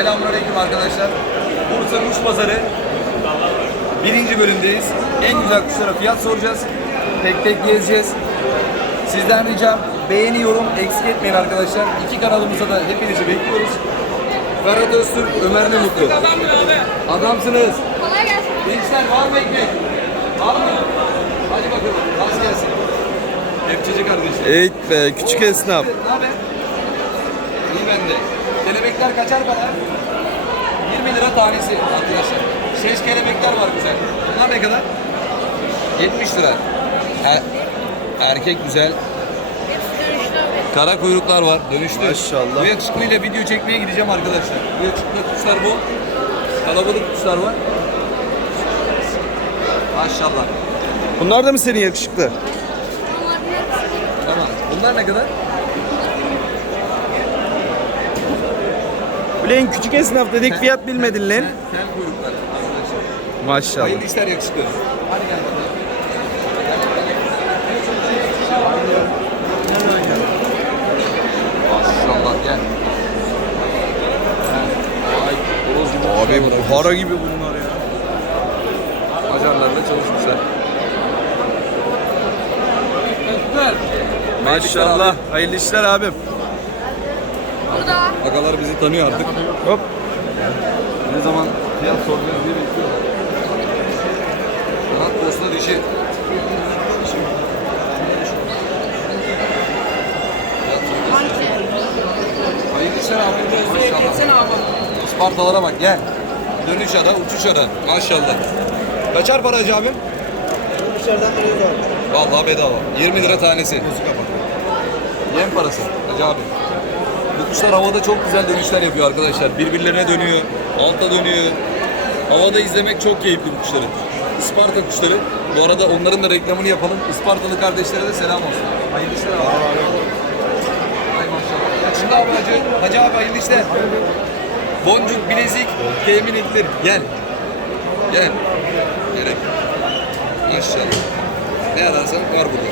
Selamünaleyküm arkadaşlar. Bursa Kuş Pazarı birinci bölümdeyiz. En güzel kuşlara fiyat soracağız. Tek tek gezeceğiz. Sizden ricam beğeni, yorum eksik etmeyin arkadaşlar. İki kanalımıza da hepinizi bekliyoruz. Ferhat Öztürk, Ömer ne mutlu. Adamsınız. Kolay gelsin. Gençler var mı ekmek? Var mı? Hadi bakalım. Rast gelsin. Kepçeci kardeşim. Evet be küçük esnaf. Ne haber? İyi bende. Kelebekler kaçar para? 20 lira tanesi arkadaşlar. Şeş kelebekler var güzel. Bunlar ne kadar? 70 lira. Er- erkek güzel. Kara kuyruklar var. Dönüşlü. Maşallah. Bu yakışıklıyla video çekmeye gideceğim arkadaşlar. Bu yakışıklı kuşlar bu. Kalabalık kuşlar var. Maşallah. Bunlar da mı senin yakışıklı? Tamam. Bunlar ne kadar? Ulan küçük esnaf dedik fiyat bilmedin lan. Tel kuyruklar arkadaşlar. Maşallah. Hayırlı işler yakışıklı. Hadi gel bakalım. Maşallah gel. Ay, horoz gibi Abi buhara gibi bunlar ya. Acarlarla çalışmışlar. Maşallah. Hayırlı işler abim. Agalar bizi tanıyor artık. Hop. Ne zaman fiyat soracağız diye bekliyorlar. Kanat posta dişi. Hangi? Hayırlı işler abi. Maşallah. Ispartalara bak gel. Dönüş ara, uçuş ara. Maşallah. Kaçar para Hacı abim? Dışarıdan geliyoruz abi. Vallahi bedava. 20 lira tanesi. Yem parası Hacı abi. Bu kuşlar havada çok güzel dönüşler yapıyor arkadaşlar. Birbirlerine dönüyor, alta dönüyor. Havada izlemek çok keyifli bu kuşları. Isparta kuşları. Bu arada onların da reklamını yapalım. Ispartalı kardeşlere de selam olsun. Hayırlı işler abi. Hay maşallah. Şimdi abi Hacı, Hacı abi hayırlı işler. Boncuk, bilezik, temin edilir. Gel. Gel. Gerek. Maşallah. Ne ararsan var burada.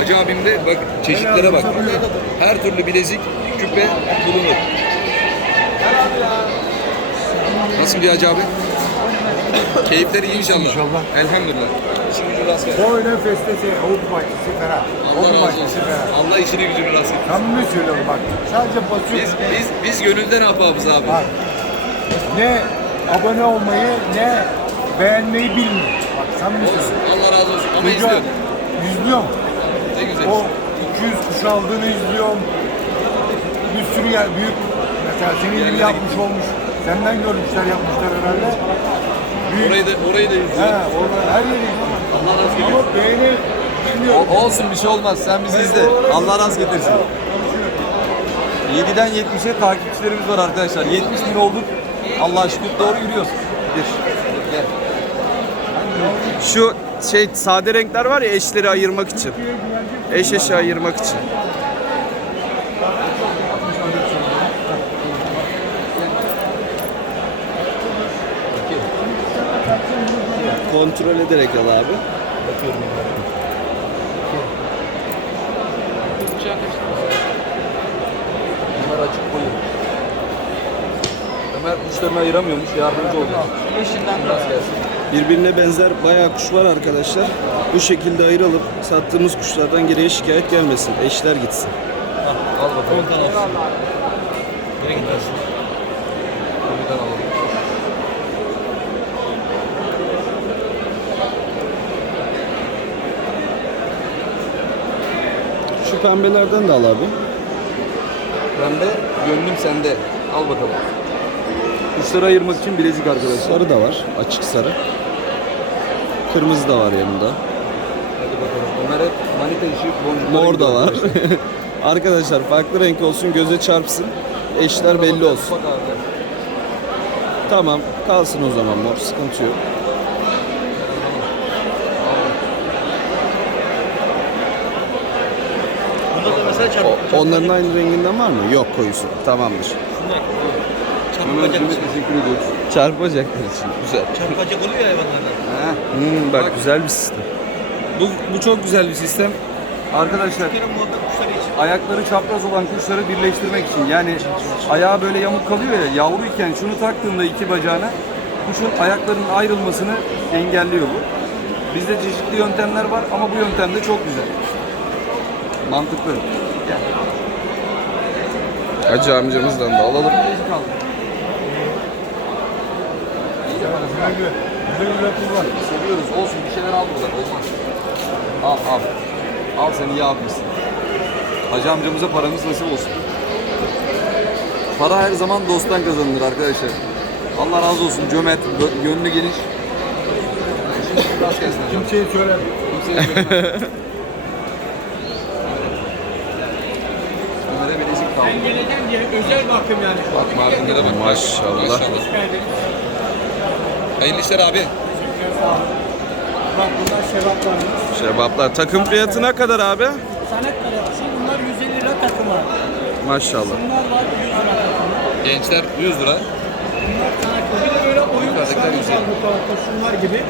Hacı abimde bak çeşitlere bak. Her türlü bilezik, küpe bulunur. Nasıl bir Hacı abi? Keyifler iyi inşallah. İnşallah. Elhamdülillah. Gücü rast gelsin. Boyuna festesi, avut bahçesi. Allah razı olsun. Allah işini gücünü rast etsin. Samimi söylüyorum bak. Sadece Biz, basıyoruz. biz, biz gönülden ahbabız abi. Bak. Ne abone olmayı ne beğenmeyi bilmiyor. Bak samimi söylüyorum. Olsun. Ama Çocuğa izliyorum. izliyorum. Ne güzel. O 200 kuş aldığını izliyorum. Bir sürü yer büyük. Mesela senin gibi Yerlere yapmış olmuş. Senden görmüşler yapmışlar herhalde. Büyük. Orayı da, orayı da He, izliyorum. orada her yeri izliyorum. Allah razı olsun. Ama beğeni bilmiyorum. O- olsun bir şey olmaz. Sen bizi izle. Allah razı getirsin. 7'den 70'e takipçilerimiz var arkadaşlar. 70 bin olduk. Allah'a şükür doğru yürüyoruz. Bir. Şu şey sade renkler var ya eşleri ayırmak için. Eş eşi ayırmak için. Kontrol ederek al abi. Bunlar açık koyu. Ömer kuşlarını ayıramıyormuş. Yardımcı oldu. Eşinden biraz gelsin. Birbirine benzer bayağı kuş var arkadaşlar. Bu şekilde ayıralım. Sattığımız kuşlardan geriye şikayet gelmesin. Eşler gitsin. Al bakalım. Ondan al. Nereye gidersin? Ondan alalım. Şu pembelerden de al abi. Pembe, gönlüm sende. Al bakalım. Kuşları ayırmak için bilezik arkadaşlar. Sarı da var. Açık sarı. Kırmızı da var yanında. Hadi bakalım. Onlar hep manita işi Mor da var. arkadaşlar. Arkadaşlar farklı renk olsun göze çarpsın. Eşler belli olsun. Tamam kalsın o zaman mor sıkıntı yok. Bunda da mesela çarpı. O- onların aynı renginden var mı? Yok koyusu. Tamamdır. Teşekkür ediyoruz. Çarpacaklar için. Güzel. Çarpacak oluyor ya hayvanlardan. Ha. Hmm, bak, Bak. güzel bir sistem. Bu, bu çok güzel bir sistem. Arkadaşlar için. ayakları çapraz olan kuşları birleştirmek için. Yani ayağı böyle yamuk kalıyor ya yavruyken şunu taktığında iki bacağına kuşun ayaklarının ayrılmasını engelliyor bu. Bizde çeşitli yöntemler var ama bu yöntem de çok güzel. Mantıklı. Gel. Hacı amcamızdan da alalım. Güzel güzel. Güzel güzel kullan. Seviyoruz. Olsun bir şeyler al buradan. Olmaz. Al al. Al sen iyi abisin. Hacı amcamıza paramız nasip olsun. Para her zaman dosttan kazanılır arkadaşlar. Allah razı olsun. Cömert, gö- gönlü geniş. Şimdi rast gelsin hocam. Kimseye bilezik kaldı. geleceğim diye özel bakım yani. Bak Mardinlere bak. Maşallah. Hayırlı işler abi. Bak bunlar şevaplarımız. Şebaplar. Takım fiyatı ne kadar abi? Sanet parası bunlar 150 lira takımı. Maşallah. Bunlar var 100 lira takımı. Gençler 100 lira. Bunlar sanet Bir de böyle oyun Yukarıdakiler kuşlarımız var 150. bu tarafta şunlar gibi.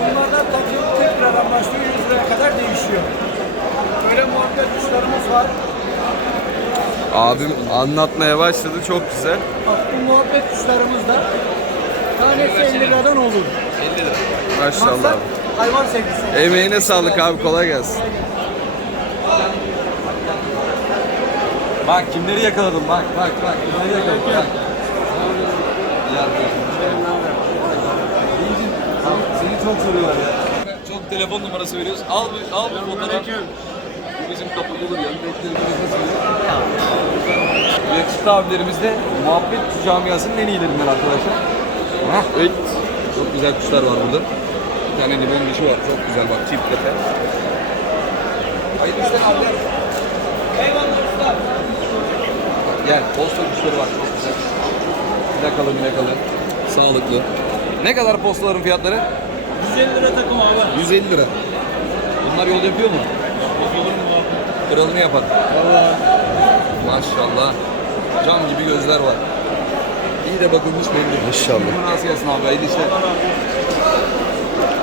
Bunlardan takım 40 liradan başlıyor 100 liraya kadar değişiyor. Böyle muhabbet kuşlarımız var. Abim anlatmaya başladı. Çok güzel. Bak bu muhabbet kuşlarımız da 50 liradan olur. 50 lira. Maşallah. Maksat abi. hayvan sevgisi. Emeğine sağlık abi. Kolay gelsin. Bak kimleri yakaladım bak bak bak kimleri yakaladım bak. Seni- çok soruyorlar ya. Çok telefon numarası veriyoruz. Al bu, al bu fotoğraf. Bu bizim kapıda olur ya. Beklerimizi söylüyor. Bu yakışıklı abilerimiz de muhabbet camiasının en iyilerinden arkadaşlar. Evet. Çok güzel kuşlar var burada. Bir tane limon dişi var. Çok güzel bak çift tepe. Hayırlı işler abiler. Gel, posta kuşları var. Çok güzel. Plakalı plakalı. Sağlıklı. Ne kadar postaların fiyatları? 150 lira takım abi. 150 lira. Bunlar yol yapıyor mu? Kralını yapar. Maşallah. Cam gibi gözler var. İyi de bakılmış belli. Bunun nasıl gelsin abi? Hayırlı işler.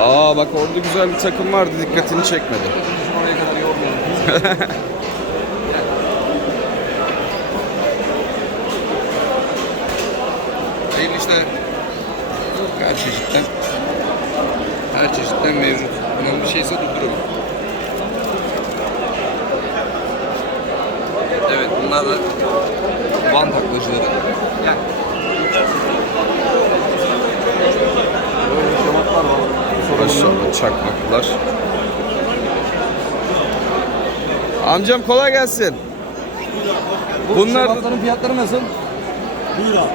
Aa bak orada güzel bir takım vardı. Dikkatini çekmedi. Oraya kadar yormayalım. Hayırlı işler. Her çeşitten. Her çeşitten mevcut. Bunun bir şeyse durdururum. Evet bunlar da van taklacıları. Gel. Böyle şematlar var. Maşallah çakmaklar. Amcam kolay gelsin. Bunlar Şebatların fiyatları nasıl? Buyur abi.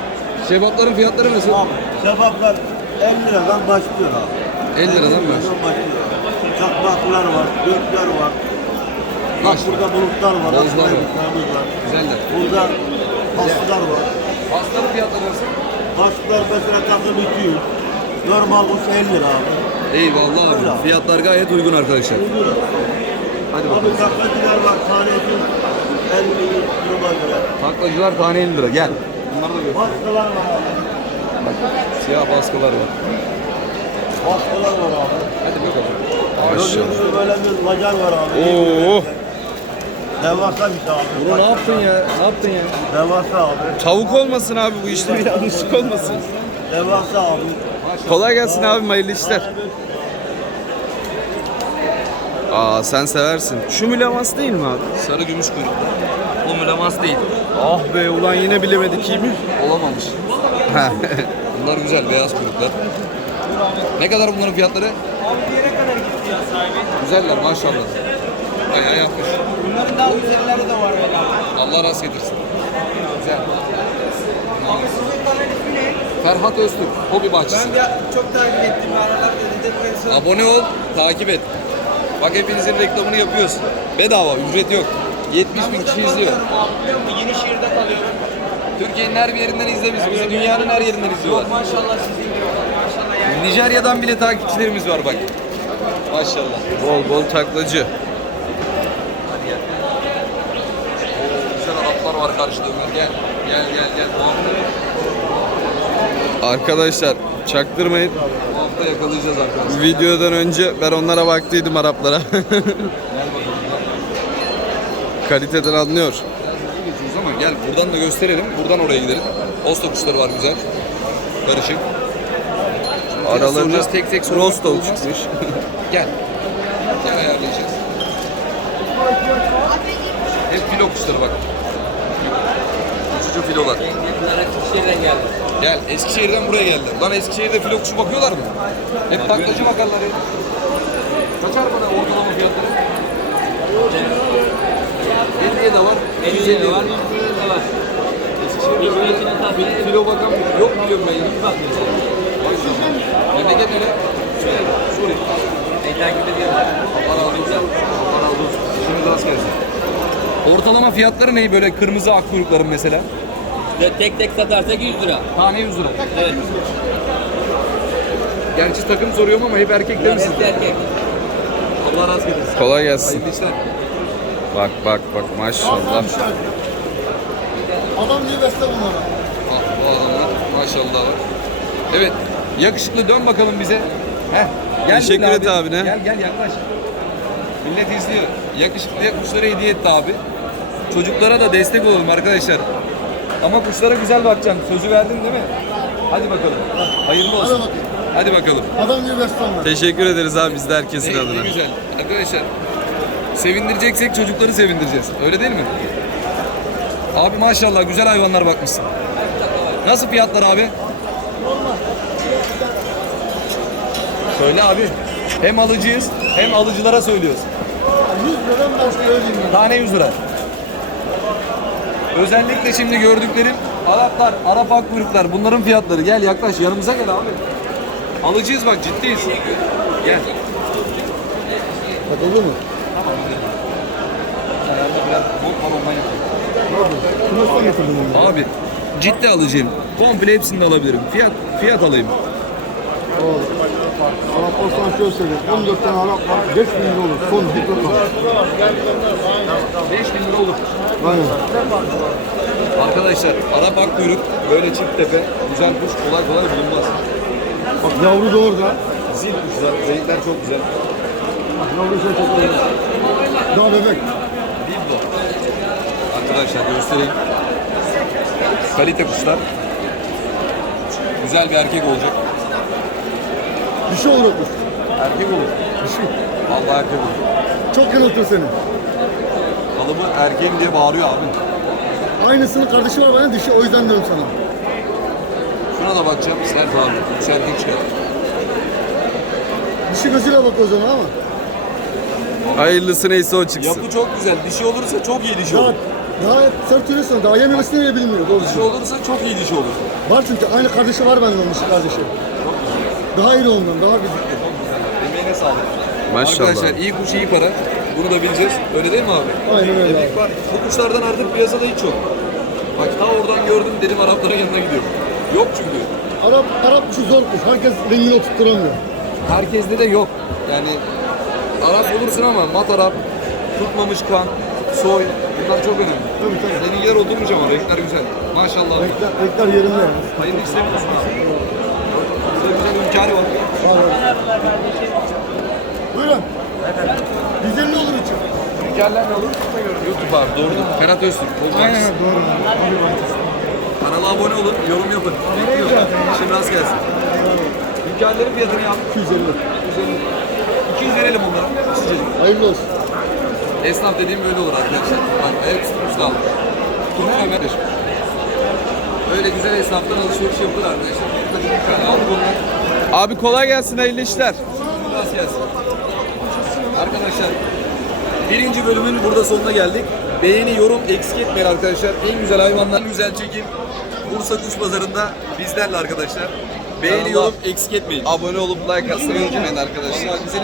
Şebatların fiyatları nasıl? Abi kebaplar 50 liradan başlıyor abi. 50 liradan mı? başlıyor. Çakmaklar var, gökler var. Bak burada bulutlar var. Bozlar var. var. Güzeller. Burada paslılar var. Hastaların fiyatları nasıl? Paslılar mesela takım 200. Normal kuş 50 lira abi. Eyvallah abi. Fiyatlar gayet uygun arkadaşlar. Hadi Abi bakalım. taklacılar var. Tanesi 50 duruma göre. Taklacılar tane 50 lira. Gel. Bunları da gör. Baskılar var abi. Siyah baskılar var. Baskılar var abi. Hadi bakalım. maşallah. Gördüğünüz gibi böyle bir macar var abi. Oo. Devasa bir şey abi. Bro ne yaptın ya? Ne yaptın ya? Devasa abi. Tavuk olmasın abi bu işte bir yanlışlık olmasın. Devasa abi. Kolay gelsin abi hayırlı işler. Aa sen seversin. Şu mülemans değil mi abi? Sarı gümüş kuyruk. Bu mülemans değil. Ah be ulan yine bilemedik iyi mi? Olamamış. Ha. Bunlar güzel beyaz kuyruklar. Ne kadar bunların fiyatları? Abi bir yere kadar gitti ya sahibi. Güzeller maşallah. Bayağı yapmış. Bunların daha güzelleri de var böyle abi. Allah rast getirsin. Güzel. Abi sizin kanal ismi ne? Ferhat Öztürk, hobi bahçesi. Ben de çok takip ettim. Son. Abone ol, takip et. Bak hepinizin reklamını yapıyoruz. Bedava, ücret yok. 70 bin kişi izliyor. Biliyor musun? Yenişehir'de kalıyorum. Türkiye'nin her bir yerinden izle bizi. Bizi dünyanın her yerinden izliyorlar. Maşallah sizin gibi. Maşallah yani. Nijerya'dan bile takipçilerimiz var bak. Maşallah. Bol bol taklacı. Güzel Araplar var karşıda Ömer. Gel. Gel gel gel. Arkadaşlar çaktırmayın. hafta yakalayacağız arkadaşlar. Videodan önce ben onlara baktıydım Araplara. Kaliteden anlıyor. geçiyoruz ama gel buradan da gösterelim. Buradan oraya gidelim. Osta kuşları var güzel. Karışık. Şimdi Aralarında tek tek olmaz. çıkmış. Gel. Gel ayarlayacağız. Hep filo kuşları bak. Uçucu filolar. Gel Eskişehir'den buraya geldi. Lan Eskişehir'de filo kuşu bakıyorlar mı? Hep taklacı bakarlar ya. Kaçar bana ortalama fiyatları? 50'ye de var, 250'ye de var. Eskişehir'de filo bakan yok mu diyorum ben ya? Maşallah. Memleket nere? Suriye. Allah razı olsun. Allah razı olsun. İşiniz rast gelsin. Ortalama fiyatları ne böyle kırmızı ak kuyrukların mesela? Ve tek tek satarsak 100 lira. Tane 100 lira. Evet. Gerçi takım soruyorum ama hep erkekler misin? Hepsi erkek. Allah razı gelsin. Kolay gelsin. Hayırlı işler. Bak bak bak maşallah. Adam niye besle bunları? Ah, bu adamlar maşallah. Evet. Yakışıklı dön bakalım bize. Heh. Gel Teşekkür böyle et abine. Gel gel yaklaş. Millet izliyor. Yakışıklıya kuşlara hediye etti abi. Çocuklara da destek olalım arkadaşlar. Ama kuşlara güzel bakacaksın. Sözü verdin değil mi? Hadi bakalım. Hayırlı olsun. Hadi bakalım. Adam niye besle bunları? Teşekkür ederiz abi biz de herkesin Ne, adına. ne güzel. Arkadaşlar sevindireceksek çocukları sevindireceğiz. Öyle değil mi? Abi maşallah güzel hayvanlar bakmışsın. Nasıl fiyatlar abi? Söyle abi. Hem alıcıyız hem alıcılara söylüyoruz. 100 liradan başka ödeyeyim Tane 100 lira. Özellikle şimdi gördüklerim Araplar, Arap ak kuyruklar bunların fiyatları. Gel yaklaş yanımıza gel abi. Alıcıyız bak ciddiyiz. Gel. Bak olur mu? Nasıl getirdin onu? Abi ciddi alacağım. Komple hepsini de alabilirim. Fiyat fiyat alayım. Araplar sana şöyle söyleyeyim. 14 tane Arap var. 5 bin lira olur. Son bir rakam. 5 bin lira olur. Aynen. Arkadaşlar Arap ak kuyruk böyle çift tepe güzel kuş kolay kolay bulunmaz. Bak yavru da orada. Zil kuşlar, renkler çok güzel. Bak yavru şey çok orada. Daha bebek. Dildo. Arkadaşlar göstereyim. Kalite kuşlar. Güzel bir erkek olacak. Dişi olur o kuş. Erkek olur. Dişi. Vallahi erkek olur. Çok yanıltır seni. Kalıbı erkeğim diye bağırıyor abi. Aynısının kardeşi var bana dişi. O yüzden diyorum sana. Şuna da bakacağım. Sert abi. Üç erkek çıkar. Dişi gözüyle bak o zaman ama. Hayırlısı neyse o çıksın. Yapı çok güzel. Dişi olursa çok iyi dişi Daha, olur. daha sert yürüyorsun. Daha yememesini bile bilmiyor. Doğru Dişi olursa çok iyi dişi olur. Var çünkü aynı kardeşi var bende onun dişi kardeşi. Daha iyi ondan, daha fizikli. Emeğine sağlık. Maşallah. Arkadaşlar iyi kuş iyi para. Bunu da bileceğiz. Öyle değil mi abi? Aynen öyle Emek abi. var. Bu kuşlardan artık piyasada hiç yok. Bak ta oradan gördüm dedim Arapların yanına gidiyorum. Yok çünkü. Arap, Arap kuşu zor kuş. Herkes rengini oturtturamıyor. Herkeste de yok. Yani Arap olursun ama mat Arap, tutmamış kan, soy bunlar çok önemli. Tabii tabii. Seninkiler oturmuş ama renkler güzel. Maşallah. Renkler, renkler yerinde. Hayırlı işler olsun abi. Burada güzel hünkârı var. Buyurun. Bizden ne olur için? Hünkârlar ne olur? YouTube abi doğrudur. Ferhat Öztürk. Aynen doğru. Kanala abone olun, yorum yapın. Bekliyorum. Şimdi rast gelsin. Hünkârların fiyatını yap. 250. 200 verelim onlara. Sıcacık. Hayırlı olsun. Esnaf dediğim böyle olur arkadaşlar. Bak ayak üstü kuş da aldım. Turp Mehmet. Öyle güzel esnaftan alışveriş yapılır arkadaşlar. Bir tane aldık onları. Abi kolay gelsin hayırlı işler. Rast gelsin. Arkadaşlar birinci bölümün burada sonuna geldik. Beğeni, yorum eksik etmeyin arkadaşlar. En güzel hayvanlar, en güzel çekim Bursa Kuş Pazarı'nda bizlerle arkadaşlar. Beğeni, yorum eksik etmeyin. Abone olup like atmayı unutmayın arkadaşlar.